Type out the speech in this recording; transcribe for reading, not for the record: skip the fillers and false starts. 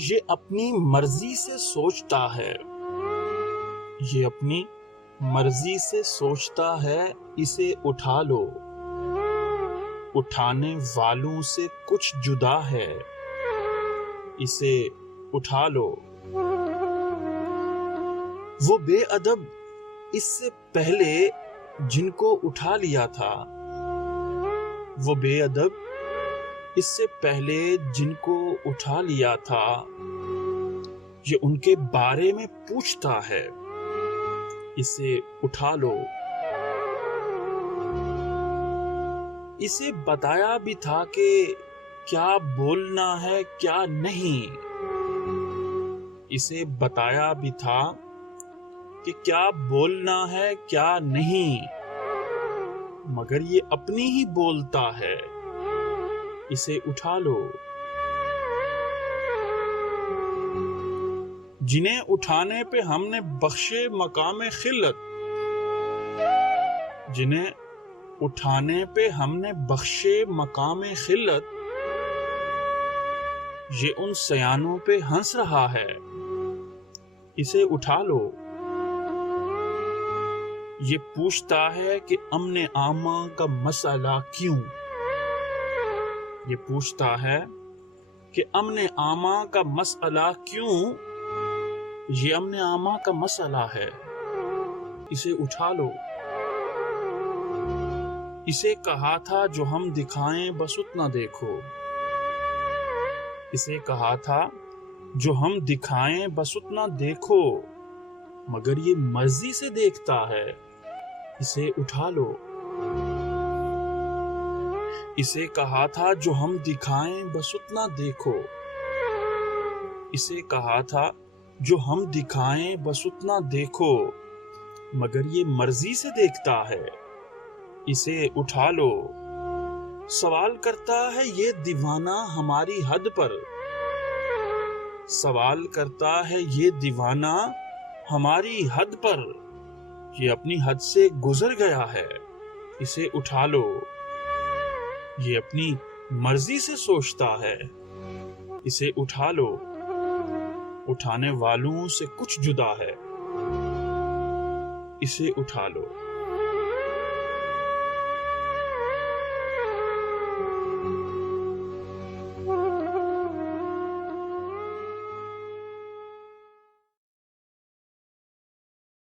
یہ اپنی مرضی سے سوچتا ہے، یہ اپنی مرضی سے سوچتا ہے، اسے اٹھا لو، اٹھانے والوں سے کچھ جدا ہے، اسے اٹھا لو۔ وہ بے ادب اس سے پہلے جن کو اٹھا لیا تھا، وہ بے ادب اس سے پہلے جن کو اٹھا لیا تھا، یہ ان کے بارے میں پوچھتا ہے، اسے اٹھا لو۔ اسے بتایا بھی تھا کہ کیا بولنا ہے کیا نہیں، اسے بتایا بھی تھا کہ کیا بولنا ہے کیا نہیں، مگر یہ اپنی ہی بولتا ہے، اسے اٹھا لو۔ جنہیں اٹھانے پہ ہم نے بخشے مقام خلت، جنہیں اٹھانے پہ ہم نے بخشے مقام خلت، یہ ان سیانوں پہ ہنس رہا ہے، اسے اٹھا لو۔ یہ پوچھتا ہے کہ امن عامہ کا مسئلہ کیوں، یہ پوچھتا ہے کہ امن عامہ کا مسئلہ کیوں، یہ امن عامہ کا مسئلہ ہے، اسے اٹھا لو۔ اسے کہا تھا جو ہم دکھائیں بس اتنا دیکھو، اسے کہا تھا جو ہم دکھائیں بس اتنا دیکھو، مگر یہ مرضی سے دیکھتا ہے، اسے اٹھا لو۔ اسے کہا تھا جو ہم دکھائیں بس اتنا دیکھو، اسے کہا تھا جو ہم دکھائیں بس اتنا دیکھو، مگر یہ مرضی سے دیکھتا ہے، اسے اٹھا لو۔ سوال کرتا ہے یہ دیوانہ ہماری حد پر، سوال کرتا ہے یہ دیوانہ ہماری حد پر، یہ اپنی حد سے گزر گیا ہے، اسے اٹھا لو۔ یہ اپنی مرضی سے سوچتا ہے، اسے اٹھا لو، اٹھانے والوں سے کچھ جدا ہے، اسے اٹھا لو۔